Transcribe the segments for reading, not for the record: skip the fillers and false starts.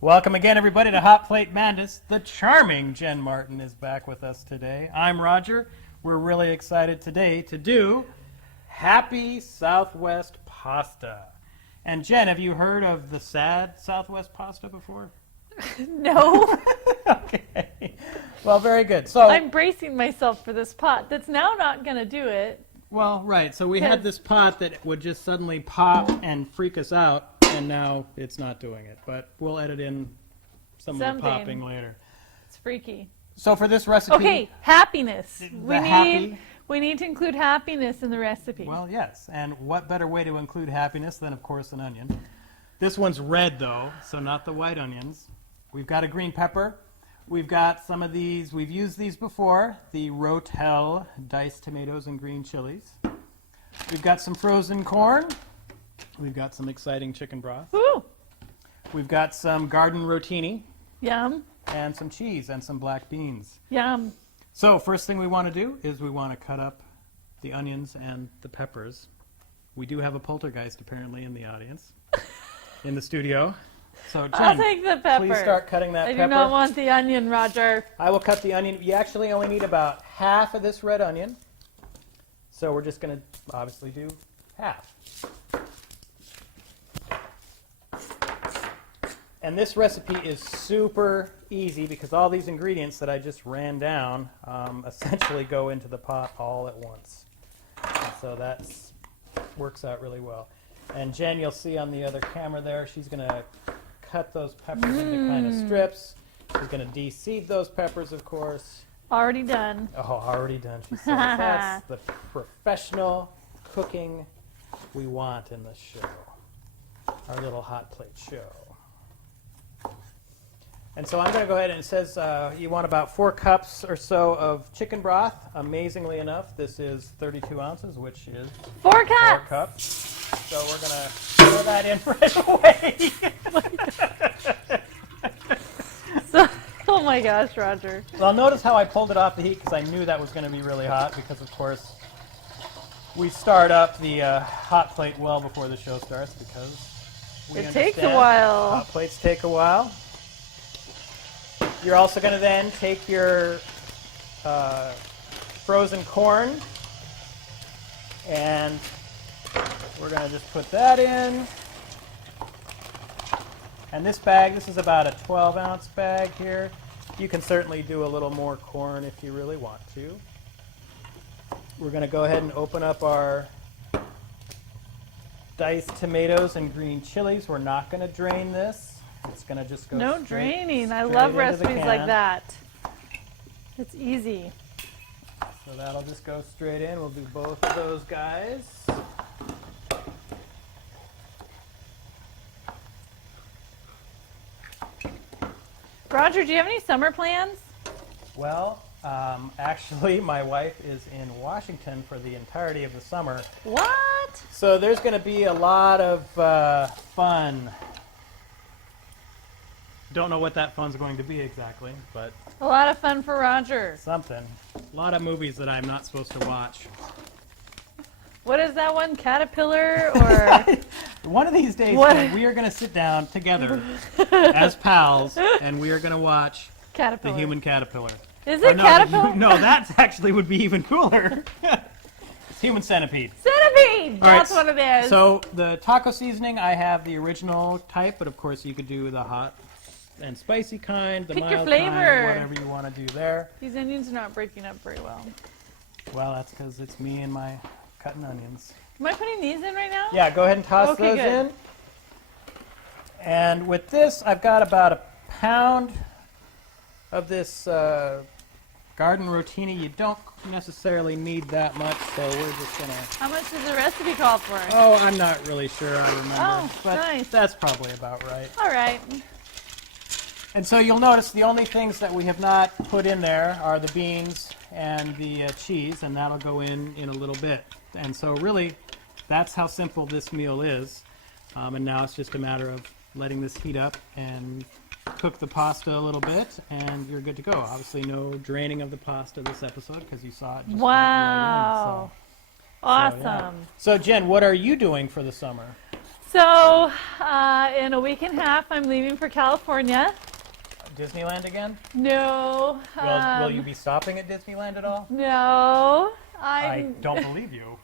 Welcome again, everybody, to Hot Plate Madness. The charming Jen Martin is back with us today. I'm Roger. We're really excited today to do Happy Southwest Pasta. And Jen, have you heard of the sad Southwest pasta before? No. Okay. Well, very good. So I'm bracing myself for this pot that's now not going to do it. Well, right. So we had this pot that would just suddenly pop and freak us out, and now it's not doing it. But we'll edit in some of the popping later. It's freaky. So for this recipe... Okay, happiness. Happy... We need to include happiness in the recipe. Well, yes. And what better way to include happiness than, of course, an onion. This one's red, though, so not the white onions. We've got a green pepper. We've got some of these, we've used these before, the Rotel diced tomatoes and green chilies. We've got some frozen corn. We've got some exciting chicken broth. Woo! We've got some garden rotini. Yum. And some cheese and some black beans. Yum. So first thing we want to do is we want to cut up the onions and the peppers. We do have a poltergeist apparently in the audience, in the studio. So Jen, I'll take the pepper. Please start cutting that pepper. I do not want the onion, Roger. I will cut the onion. You actually only need about half of this red onion. So we're just going to obviously do half. And this recipe is super easy because all these ingredients that I just ran down essentially go into the pot all at once. And so that works out really well. And Jen, you'll see on the other camera there, she's going to cut those peppers into kind of strips. She's going to de-seed those peppers, of course. Already done. Oh, already done, she says. That's the professional cooking we want in this show. Our little hot plate show. And so I'm going to go ahead and it says you want about 4 cups or so of chicken broth. Amazingly enough, this is 32 ounces, which is 4 cups. 4 cups. So we're going to throw that in right away. Oh my gosh, Roger. Well, notice how I pulled it off the heat because I knew that was going to be really hot because, of course, we start up the hot plate well before the show starts because we it takes a while. Hot plates take a while. You're also going to then take your frozen corn and we're going to just put that in. And this bag, this is about a 12-ounce bag here. You can certainly do a little more corn if you really want to. We're going to go ahead and open up our diced tomatoes and green chilies. We're not going to drain this. It's going to just go No draining. I love recipes like that. It's easy. So that'll just go straight in. We'll do both of those guys. Roger, do you have any summer plans? Well, actually, my wife is in Washington for the entirety of the summer. What? So there's going to be a lot of fun. Don't know what that fun's going to be exactly, but... A lot of fun for Roger. Something. A lot of movies that I'm not supposed to watch. What is that one? Caterpillar or... One of these days, we are going to sit down together as pals, and we are going to watch Caterpillar. The Human Caterpillar. Is it Caterpillar? No, that actually would be even cooler. It's Human Centipede. Centipede! That's right, what it is. So the taco seasoning, I have the original type, but of course you could do the hot and spicy kind, the Pick mild your flavor. kind, whatever you want to do there. These onions are not breaking up very well. Well, that's because it's me and my cutting onions. Am I putting these in right now? Yeah, go ahead and toss those good. in. And with this, I've got about a pound of this garden rotini. You don't necessarily need that much, so we're just going to... How much does the recipe call for? Oh, I'm not really sure I remember. Oh, but nice. That's probably about right. All right. And so you'll notice the only things that we have not put in there are the beans and the cheese, and that'll go in a little bit. And so really, that's how simple this meal is. And now it's just a matter of letting this heat up and cook the pasta a little bit, and you're good to go. Obviously, no draining of the pasta this episode because you saw it. Just wow. right in, Awesome. So, Jen, what are you doing for the summer? So, in a week and a half, I'm leaving for California. Disneyland again? No. Will you be stopping at Disneyland at all? No. I don't believe you.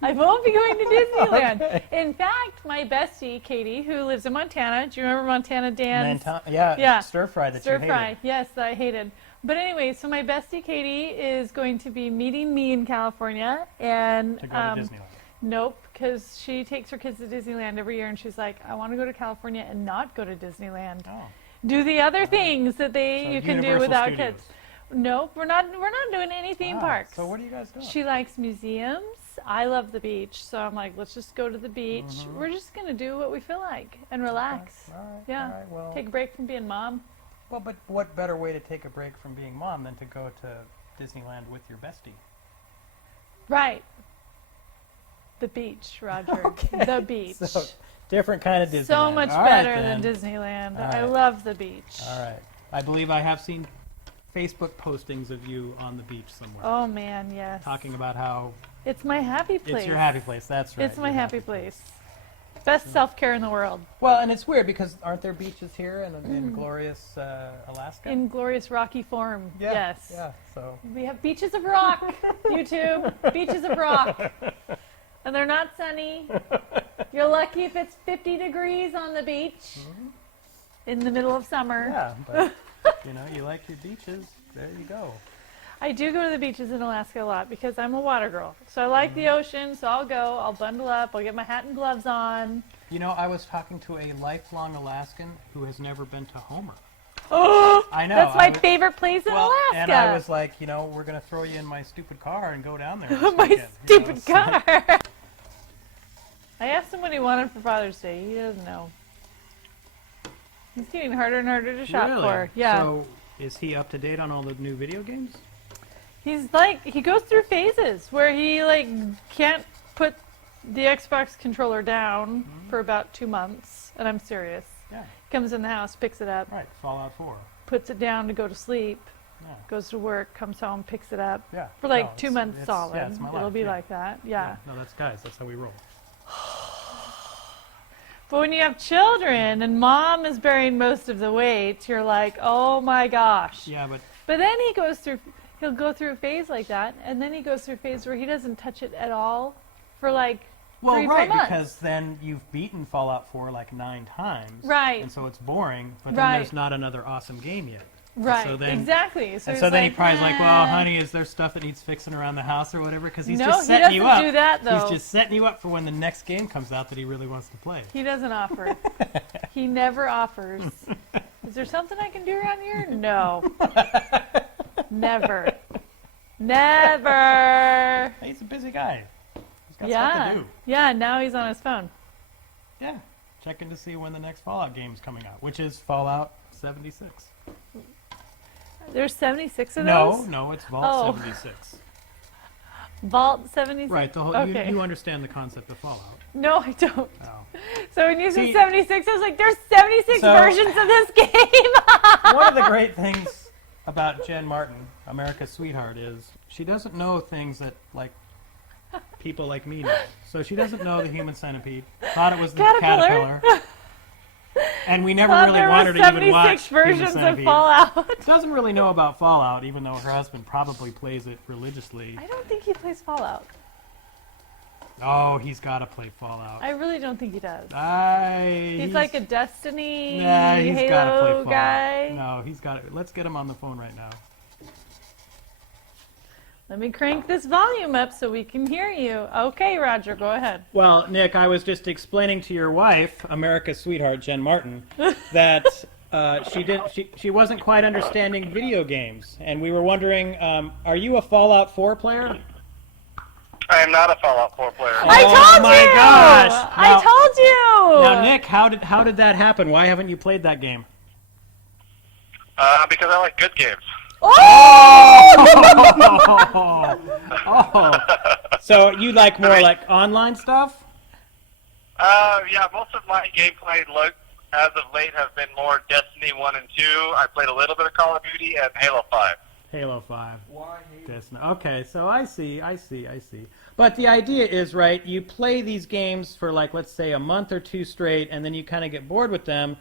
I won't be going to Disneyland. Okay. In fact, my bestie, Katie, who lives in Montana, do you remember Montana Dan's? Yeah, stir fry that you Stir hated. fry, yes, that I hated. But anyway, so my bestie, Katie, is going to be meeting me in California. And To go to Disneyland. nope, because she takes her kids to Disneyland every year, and she's like, I want to go to California and not go to Disneyland. Oh. Do the other things that So you can do Universal without Studios. kids. Nope, we're not doing any theme parks. So what are you guys doing? She likes museums. I love the beach, so I'm like, let's just go to the beach. Mm-hmm. We're just gonna do what we feel like and relax. All right, Yeah. all right, well, Take a break from being mom. well, but what better way to take a break from being mom than to go to Disneyland with your bestie? Right. The beach, Roger. Okay. The beach. So, different kind of Disneyland. So much All right, better than then. Disneyland. All I right. love the beach. All right. I believe I have seen Facebook postings of you on the beach somewhere. Oh man, yes. Talking about how It's my happy place. it's your happy place. That's right. It's my your happy place. Best self-care in the world. Well, and it's weird because aren't there beaches here in glorious Alaska? In glorious rocky form. yeah, Yes. Yeah. So. We have beaches of rock, YouTube. Beaches of rock. And they're not sunny. You're lucky if it's 50 degrees on the beach in the middle of summer. Yeah, but you like your beaches. There you go. I do go to the beaches in Alaska a lot because I'm a water girl. So I like the ocean, so I'll go, I'll bundle up, I'll get my hat and gloves on. I was talking to a lifelong Alaskan who has never been to Homer. Oh, I know. that's my favorite place in Well, Alaska. and I was like, we're going to throw you in my stupid car and go down there. this my weekend. stupid It's like- car. I asked him what he wanted for Father's Day. He doesn't know. He's getting harder and harder to shop Really? for. Yeah. So, is he up to date on all the new video games? He's like, he goes through phases where he can't put the Xbox controller down for about 2 months. And I'm serious. Yeah. Comes in the house, picks it up, Right. Fallout 4. puts it down to go to sleep, Yeah. goes to work, comes home, picks it up. Yeah. For No, 2 months it's- solid. Yeah, it's my It'll life, be yeah. like that. Yeah. No, that's guys. That's how we roll. But when you have children and mom is bearing most of the weight, you're like, oh my gosh. Yeah, but But then he'll go through a phase like that, and then he goes through a phase where he doesn't touch it at all for 3-4 right, months. because then you've beaten Fallout 4 like 9 times. Right. And so it's boring, but then Right. there's not another awesome game yet. Right, So then, exactly. So And he's so then he like, probably like, well, "Eh." honey, is there stuff that needs fixing around the house or whatever? Because he's No, just he setting you doesn't up. do that, though. He's just setting you up for when the next game comes out that he really wants to play. He doesn't offer. He never offers. Is there something I can do around here? No. Never. Never. He's a busy guy. He's got stuff Yeah. to do. Yeah, now he's on his phone. Yeah. Checking to see when the next Fallout game's coming out, which is Fallout 76. There's 76 of those? No, it's Vault Oh. 76. Vault 76? Right, the whole Okay. you understand the concept of Fallout. No, I don't. Oh. So when you said See- 76, I was like, there's 76 So- versions of this game. One of the great things about Jen Martin, America's sweetheart, is she doesn't know things that people like me know. So she doesn't know the human centipede. Thought it was the Caterpillar. caterpillar. And we never Thought really there wanted were to even 76 watch Human versions of Centipede. Fallout. Doesn't really know about Fallout, even though her husband probably plays it religiously. I don't think he plays Fallout. Oh, he's got to play Fallout. I really don't think he does. He's He's like a Destiny Nah, he's got to play Halo Fallout. guy. No, he's got it. Let's get him on the phone right now. Let me crank this volume up so we can hear you. Okay, Roger, go ahead. Well, Nick, I was just explaining to your wife, America's sweetheart, Jen Martin, that she wasn't quite understanding video games, and we were wondering, are you a Fallout 4 player? I am not a Fallout 4 player. I told my you! gosh! I Now- told you! Now, Nick, how did that happen? Why haven't you played that game? Because I like good games. Oh, so you like more like online stuff? Yeah, most of my gameplay as of late has been more Destiny 1 and 2. I played a little bit of Call of Duty and Halo 5. Halo 5. Why hate Destiny. Okay, so I see. But the idea is, right, you play these games for, like, let's say a month or two straight, and then you kind of get bored with them,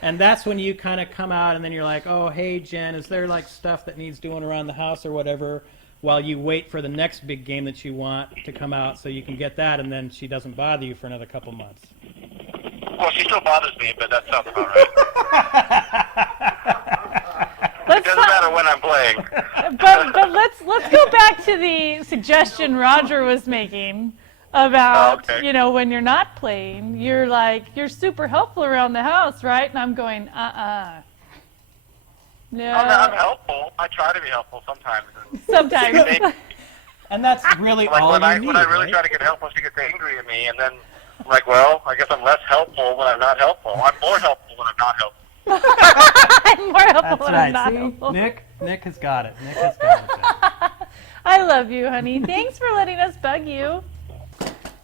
and that's when you kind of come out, and then you're like, oh, hey, Jen, is there, like, stuff that needs doing around the house or whatever, while you wait for the next big game that you want to come out so you can get that, and then she doesn't bother you for another couple months. Well, she still bothers me, but that sounds about right. It doesn't matter when I'm playing. But let's go back to the suggestion Roger was making about, Oh, okay. when you're not playing, you're super helpful around the house, right? And I'm going, no. I'm helpful. I try to be helpful sometimes. Sometimes. And that's really Like all when you need, I really right? try to get helpful, she gets angry at me, and then I'm like, well, I guess I'm less helpful when I'm not helpful. I'm more helpful when I'm not helpful. I'm more helpful That's when right. I'm not See? helpful. Nick has got it. Nick has got it. I love you, honey. Thanks for letting us bug you.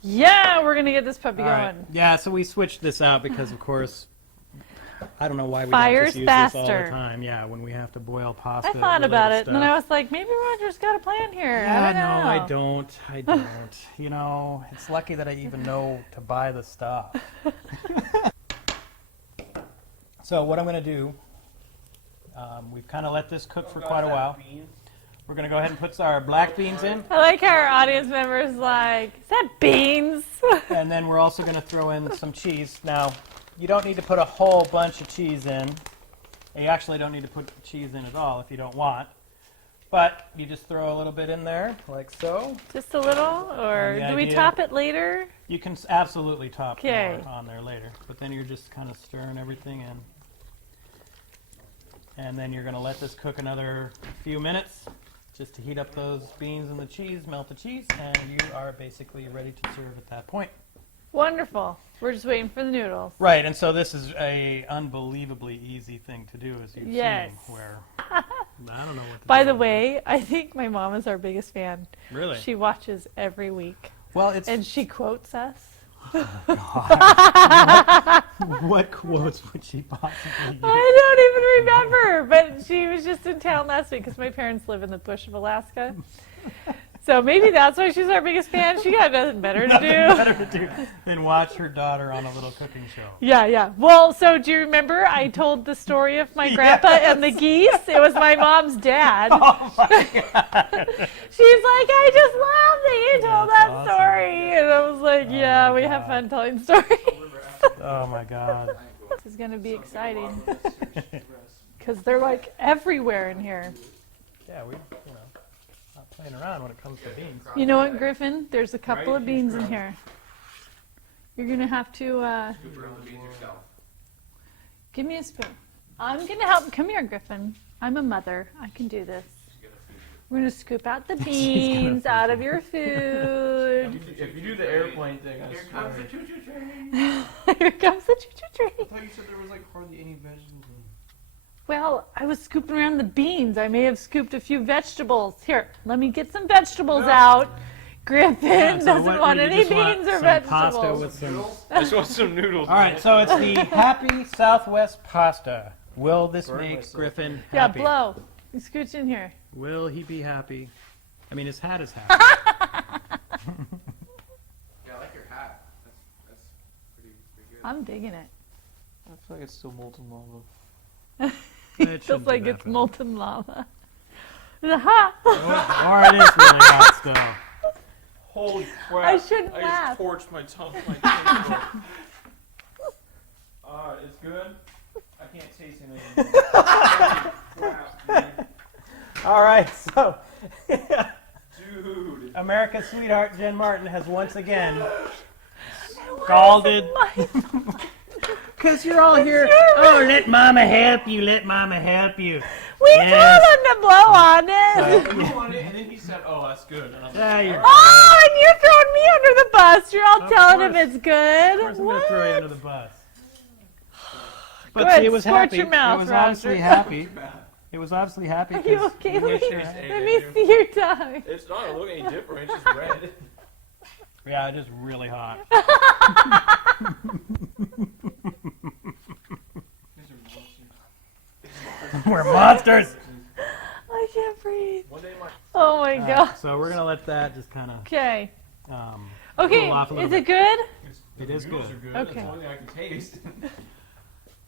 Yeah, we're going to get this puppy All right. going. Yeah, so we switched this out because, of course, I don't know why we Fire's don't just use this all faster. the time. Yeah, when we have to boil pasta. I thought about related it, and then I was like, maybe Roger's got a plan here. Yeah, I don't know. no, I don't. You know, it's lucky that I even know to buy the stuff. So what I'm going to do, we've kind of let this cook for quite a while. We're going to go ahead and put our black beans in, I like how our audience members like, is that beans? and then we're also going to throw in some cheese. Now, you don't need to put a whole bunch of cheese in. You actually don't need to put cheese in at all if you don't want. But you just throw a little bit in there, like so. Just a little? Or The do we idea- top it later? You can absolutely top Okay. more on there later, but then you're just kind of stirring everything in. And then you're going to let this cook another few minutes just to heat up those beans and the cheese, melt the cheese, and you are basically ready to serve at that point. Wonderful. We're just waiting for the noodles. Right, and so this is a unbelievably easy thing to do, as you've Yes. seen, where I don't know what to By do. the way, I think my mom is our biggest fan. Really? She watches every week. Well, it's And she quotes us. what quotes would she possibly use? I don't even remember, but she was just in town last week because my parents live in the bush of Alaska. So maybe that's why she's our biggest fan. She got nothing better to do. Better to do than watch her daughter on a little cooking show. Yeah. Well, so do you remember I told the story of my grandpa and the geese? It was my mom's dad. Oh my God. She's like, I just love that you told That's that awesome. story. And I was like, yeah, my we have God. fun telling stories. Oh my God. This is going to be exciting because they're like everywhere in here. Yeah, we, not playing around when it comes to beans. You know what, Griffin? There's a couple of beans in here. You're going to have to give me a spoon. I'm going to help. Come here, Griffin. I'm a mother. I can do this. We're going to scoop out the beans out of your food. If you do the airplane thing, I Here swear. comes the choo-choo train. Here comes the choo-choo train. I thought you said there was like hardly any vegetables in. Well, I was scooping around the beans. I may have scooped a few vegetables. Here, let me get some vegetables out. Griffin So doesn't what- want you any just want beans or some vegetables. Pasta with some. I just want some noodles. All right, so it's the Happy Southwest pasta. Will this Burn make myself. Griffin Yeah, happy? blow. You scooch in here. Will he be happy? I mean, his hat is happy. Yeah, I like your hat. That's pretty good. I'm digging it. I feel like it's still molten lava. It Feels shouldn't like be that it's bad. molten lava. Ha! Or it is really hot still. Holy crap! I shouldn't I laugh. just torched my tongue. My tongue. It's good. I can't taste anything. Holy crap, dude. All right, so Dude. America's sweetheart Jen Martin has once again scalded. Because you're all here. Oh, let Mama help you. Let Mama help you. We Yes. told him to blow on it. I blew on it, and then he said, "Oh, that's good." And I'm Yeah, like, you're. Oh, and you're throwing me under the bus. You're all Of telling him course. it's good. Of course, I'm going to throw you under the bus. But Good, see, it was scorch happy. your mouth, It was Roger. obviously happy. It was obviously happy. Are you 'cause okay? you Let hit me, your- let me see your tongue. It's not gonna look any different. It's just red. Yeah, it is really hot. We're monsters. I can't breathe. One day, my Oh my god. So we're gonna let that just kind of Okay. um, Okay. cool off a little Is bit. it good? It is noodles good. are good. Okay. That's the only thing I can taste.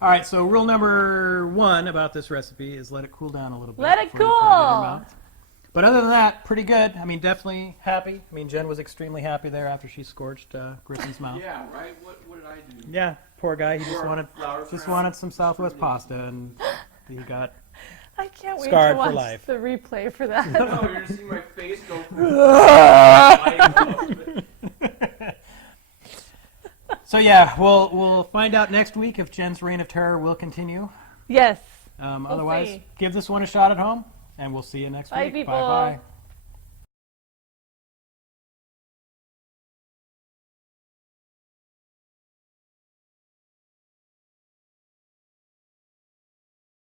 All right, so rule number 1 about this recipe is let it cool down a little bit. Let it before you put it in your cool. mouth. But other than that, pretty good. I mean, definitely happy. I mean, Jen was extremely happy there after she scorched Griffin's mouth. Yeah, right? What did I do? Yeah, poor guy. He just Or wanted flour just crown. wanted some Southwest pasta, and he got. I can't wait Scarred to for watch life. the replay for that. No, you're gonna see my face go. So yeah, we'll find out next week if Jen's reign of terror will continue. Yes. Otherwise, see. give this one a shot at home, and we'll see you next Bye, week. people. Bye bye.